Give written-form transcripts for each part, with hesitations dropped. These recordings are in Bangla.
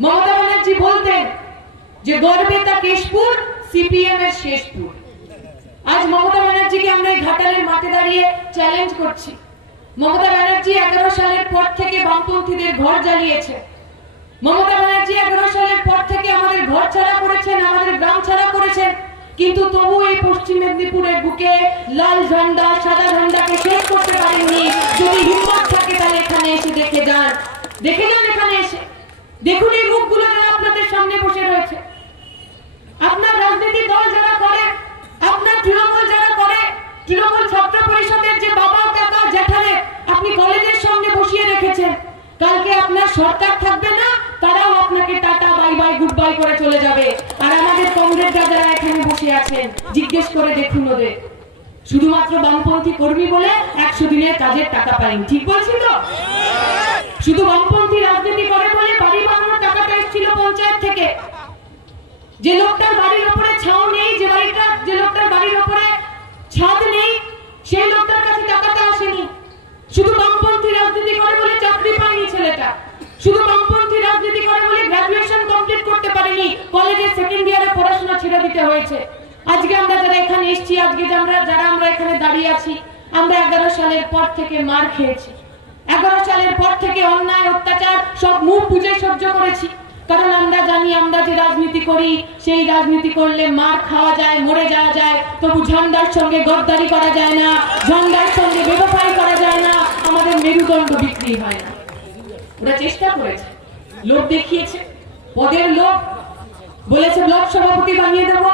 মমতা ব্যানার্জি বলতেন যে গর্বে তা কেশপুর, সিপিএম এর শেষপুর। আজ মমতা ব্যানার্জিকে আমরা এই ঘাটালের মাঠে দাঁড়িয়ে চ্যালেঞ্জ করছি। মমতা ব্যানার্জি 11 সালের পর থেকে বামপন্থীদের ঘর জ্বালিয়েছে। মমতা ব্যানার্জি 11 সালের পর থেকে আমাদের ঘর ছাড়া করেছেন, আমাদের গ্রাম ছাড়া করেছেন, কিন্তু তবু এই পশ্চিম মেদিনীপুরের বুকে লাল ঝান্ডা, সাদা ঝান্ডাকে শেষ করতে পারেননি। যদি হিম্মত থাকে তাহলে এখানে এসে দেখে যান, এখানে এসে দেখুন এই মুখগুলো যারা আপনাদের সামনে বসে রয়েছে। আপনার রাজনৈতিক দল যারা করে, আপনার তৃণমূল যারা করে, তৃণমূল ছাত্র পরিষদের যে বাবা কাকা জ্যাঠারে আপনি কলেজের সামনে বসিয়ে রেখেছেন, কালকে আপনার সরকার থাকবে না, তারাও আপনাকে tata bye bye good bye করে চলে যাবে। আর আমাদের কংগ্রেসরা যারা এখানে বসে আছেন, জিজ্ঞেস করে দেখুন ওদের, শুধুমাত্র বামপন্থী কর্মী বলে 100 দিনের কাজের টাকা পায়নি। ঠিক বলছি তো? শুধু বামপন্থী রাজনীতি করে বলে বাড়ি বানানোর টাকাটা এসেছিল পঞ্চায়েত থেকে। যে লোকটার বাড়ির উপরে ছাউ নেই, যে লোকটার বাড়ির উপরে ছাদ নেই, সেই লোকটার কাছে টাকাটা আসেনি। শুধু বামপন্থী রাজনীতি করে বলে চাকরি পায়নি ছেলেটা। শুধু বামপন্থী রাজনীতি করে বলে গ্রাজুয়েশন কমপ্লিট করতে পারেনি, কলেজের সেকেন্ড ইয়ারে পড়াশোনা ছেড়ে দিতে হয়েছে। আজকে আমরা যারা এখানে এসেছি, আজকে যারা আমরা এখানে দাঁড়িয়ে আছি, আমরা 11 সালের পর থেকে মার খেয়েছি। 11 সালের পর থেকে অন্যায় অত্যাচার সব মুখ বুঝে সহ্য করেছি। কারণ আমরা জানি আমরা যে রাজনীতি করি, সেই রাজনীতি করলে মার খাওয়া যায়, মরে যাওয়া যায়, তবু ঝান্ডার সঙ্গে গদ্দারি করা যায় না, ঝান্ডার সঙ্গে বেবফাই করা যায় না, আমাদের মেরুদণ্ড বিক্রি হয় না। ওরা চেষ্টা করেছে, লোক দেখিয়েছে, পদের লোক বলেছে ব্লক সভাপতি বানিয়ে দেবো,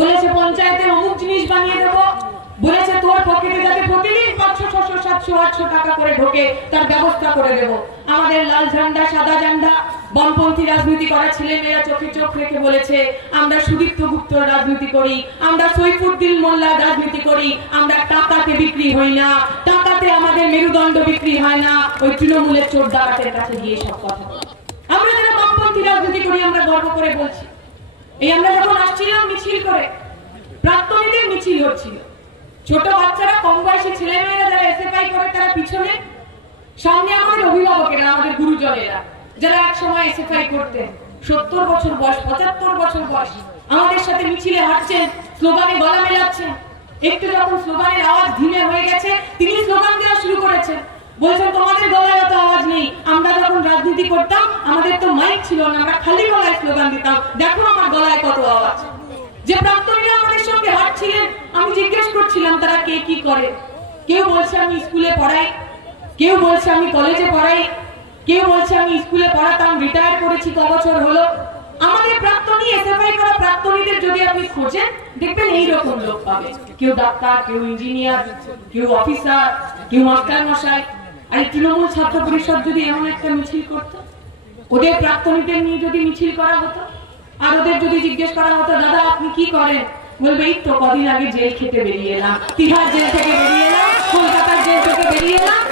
বলেছে পঞ্চায়েতের অমুক জিনিস বানিয়ে দেবো, বলেছে তোর পকেটে যাতে প্রতিদিন 500, 600, 700, 800 টাকা করে ঢোকে তার ব্যবস্থা করে দেব। আমাদের লাল ঝান্ডা, সাদা ঝান্ডা, বামপন্থী রাজনীতি করা ছেলে মেয়েরা চোখে চোখ রেখে বলেছে আমরা সুদীপ্ত গুপ্তর রাজনীতি করি, আমরা সৈফুদ্দিন মোল্লার রাজনীতি করি, আমরা টাকাতে বিক্রি হই না, টাকাতে আমাদের মেরুদণ্ড বিক্রি হয় না। ওই তৃণমূলের চোর ডাকাতের কাছে গিয়ে সব কথা। আমরা যারা বামপন্থী রাজনীতি করি আমরা গর্ব করে বলছি। এই আমরা যখন আসছিলাম মিছিল করে, প্রাক্তনীদের মিছিল হচ্ছিল, ছোট বাচ্চারা, কম বয়সী ছেলেমেয়েরা যারা এসএফআই করে তারা পিছনে, সামনে আমাদের অভিভাবকেরা, আমাদের গুরুজনেরা যারা এক সময় এসএফআই করতেন, 70 বছর বয়স, 75 বছর বয়স, আমাদের সাথে মিছিলে হাঁটছেন, স্লোগানে গলা মেলাচ্ছেন। একটু যখন স্লোগানের আওয়াজ ধীমে হয়ে গেছে, তিনি স্লোগান দেওয়া শুরু করেছেন, বলছেন তোমাদের গলায় অত আওয়াজ নেই, আমরা যখন রাজনীতি করতাম আমাদের তো মাইক ছিল না, আমরা খালি গলায় স্লোগান দিতাম, দেখো আমার গলায় কত আওয়াজ। যে প্রাক্তনীরা আমাদের সঙ্গে হাঁটছিলেন, আমি জিজ্ঞেস করছিলাম তারা কে কি করে। কেউ বলছে আমি স্কুলে পড়াই, কেউ বলছে আমি কলেজে পড়াই, কেউ বলছে আমি স্কুলে পড়াতাম, রিটায়ার করেছি, ক বছর হলো। আমাদের প্রাক্তনী, এসএফআই করা প্রাক্তনীদের যদি আপনি খোঁজেন, দেখবেন এইরকম লোক পাবেন। কেউ ডাক্তার, কেউ ইঞ্জিনিয়ার, কেউ অফিসার, কেউ মাস্টার মশাই। আর তৃণমূল ছাত্র পরিষদ যদি এমন একটা মিছিল করত, ওদের প্রাক্তনীদের নিয়ে যদি মিছিল করা হতো, আর ওদের যদি জিজ্ঞেস করা হতো দাদা আপনি কি করেন, বলবে এই তো কদিন আগে জেল খেতে বেরিয়ে এলাম, তিহার জেল থেকে বেরিয়ে এলাম, কলকাতার জেল থেকে বেরিয়ে এলাম।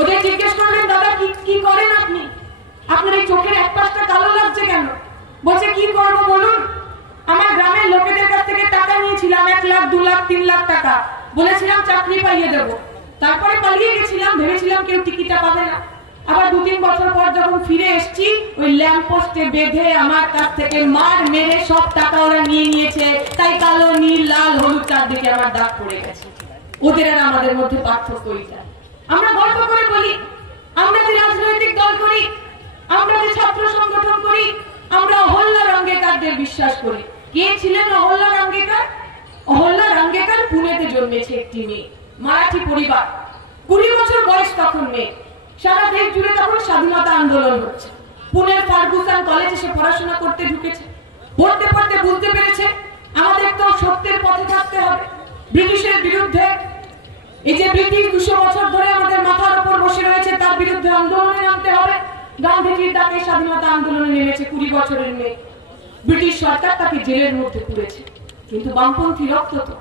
ওদের জিজ্ঞেস করবেন দাদা কি করেন আপনি, আপনার এই চোখের এক পাশটা কালো লাগছে কেন, বলছে কি করবো বলুন, আমার গ্রামের লোকেদের কাছ থেকে টাকা নিয়েছিলাম 1 লাখ, 2 লাখ, 3 লাখ টাকা, বলেছিলাম চাকরি পাইয়ে দেবো, তারপরে পালিয়ে গেছিলাম, ভেবেছিলাম কেউ টিকিটটা পাবে না। আবার 2-3 বছর পর যখন ফিরে এসেছি, ওই ল্যাম্প পোস্টে বেঁধে আমার কাছ থেকে মার মেরে সব টাকা ওরা নিয়ে নিয়েছে, তাই কালো, নীল, লাল, হলুদ চারদিকে আমার দাগ পড়ে গেছে। ওদের আর আমাদের মধ্যে পার্থক্য এইটা। আমরা গল্প করে বলি, আমরা যে রাজনৈতিক দল করি, আমরা যে ছাত্র সংগঠন করি, আমরা অহল্যা রঙ্গেকারদের বিশ্বাস করি। কে ছিলেন অহল্যা রঙ্গেকার? অহল্যা রঙ্গেকার পুনেতে জন্মেছে একটি মেয়ে, মারাঠি পরিবার, 20 বছর বয়স তখন মেয়ে। সারা দেশ জুড়ে তখন স্বাধীনতা আন্দোলন হচ্ছে। পুনের ফার্গুসন কলেজে সে পড়াশোনা করতে ঢুকেছে। পড়তে পড়তে বুঝতে পেরেছে আমাদের তো সত্যের পথে থাকতে হবে, ব্রিটিশের বিরুদ্ধে। এই যে ব্রিটিশ 200 বছর ধরে আমাদের মাথার উপর বসে রয়েছে, তার বিরুদ্ধে আন্দোলনে নামতে হবে। গান্ধীজির ডাকে স্বাধীনতা আন্দোলনে নেমেছে 20 বছরের মেয়ে। ব্রিটিশ সরকার তাকে জেলের মধ্যে পুরেছে, কিন্তু বামপন্থী রক্ত তো,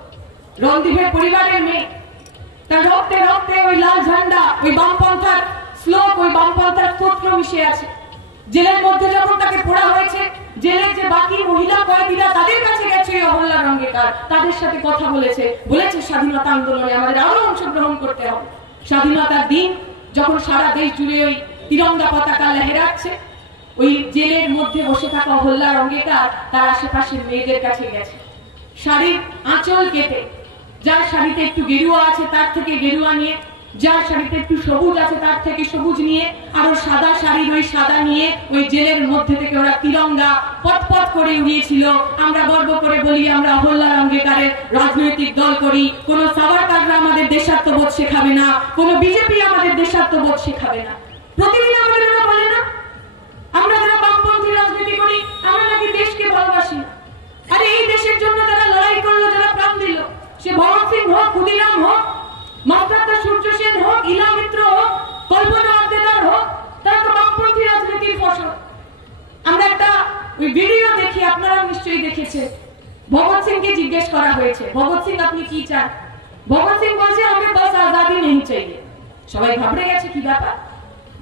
রণদীপের পরিবারের মেয়ে, তার রক্তে রক্তে ওই লাল ঝান্ডা, ওই বামপন্থার শ্লোক, ওই বামপন্থার স্তোত্র মিশে আছে। জেলের মধ্যে যখন তাকে পোড়া হয়েছে, জেলের যে বাকি মহিলা কয়েদিরা তাদের কাছে গেছে ওই অহল্যা রঙ্গেকার, তাদের সাথে কথা বলেছে স্বাধীনতা আন্দোলনে আমাদের আরো অংশগ্রহণ করতে হবে। স্বাধীনতার দিন যখন সারা দেশ জুড়ে ওই তিরঙ্গা পতাকা লহরাচ্ছে, ওই জেলের মধ্যে বসে থাকা হল্লা রঙ্গেকার তার আশেপাশের মেয়েদের কাছে গেছে, শাড়ির আঁচল কেটে, যার শাড়িতে একটু গেরুয়া আছে তার থেকে গেরুয়া নিয়ে, যার শাড়িতে একটু সবুজ আছে তার থেকে সবুজ নিয়ে, আরো সাদা শাড়ির ওই সাদা নিয়ে ওই জেলের মধ্যে থেকে ওরা তিরঙ্গা পটপট করে উড়িয়েছিল। আমরা গর্ব করে বলি আমরা হল্লা রঙ্গেকারের রাজনৈতিক দল করি। কোন সাভারকাররা আমাদের দেশাত্মবোধ শেখাবে না, কোন বিজেপি আমাদের দেশাত্মবোধ শেখাবে না। প্রতিদিন আমাদের বলে না আমরা যারা বামপন্থী রাজনীতি করি আমরা নাকি দেশকে ভালোবাসি না। আরে এই দেশের জন্য যারা লড়াই করলো, যারা প্রাণ দিল, সে ভগৎ সিং হোক, ক্ষুদিরাম হোক, মাস্টারদা সূর্য সেন হোক, ইলা মিত্র হোক, কল্পনা আর্দেদার হোক, তারা তো বামপন্থী রাজনীতির ফসল। আমরা একটা ওই ভিডিও দেখি, আপনারা নিশ্চয়ই দেখেছে, ভগৎ সিংকে জিজ্ঞেস করা হয়েছে, ভগৎ সিং আপনি কি চান? ভগৎ সিং বলছে আমাকে বাস আজাদি নেই চাইয়ে। সবাই ঘাবড়ে গেছে, কি ব্যাপার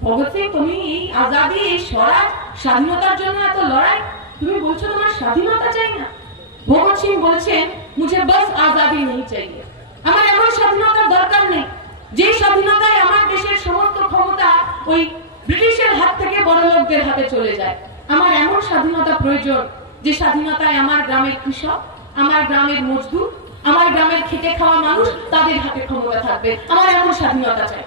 ভগৎ সিং, তুমি এই আজাদি, এই স্বরাজ, স্বাধীনতার জন্য এত লড়াই, তুমি বলছো তোমার স্বাধীনতা চাই না? ভগৎ সিং বলছেন মুঝে বাস আজাদি নেই চাইয়ে, আমার এমন স্বাধীনতার দরকার নেই যে স্বাধীনতায় আমার দেশের সমস্ত ক্ষমতা ওই ব্রিটিশের হাত থেকে বড় লোকদের হাতে চলে যায়। আমার এমন স্বাধীনতা প্রয়োজন যে স্বাধীনতায় আমার গ্রামের কৃষক, আমার গ্রামের মজদুর, আমার গ্রামের খেটে খাওয়া মানুষ, তাদের হাতে ক্ষমতা থাকবে। আমার এমন স্বাধীনতা চাই।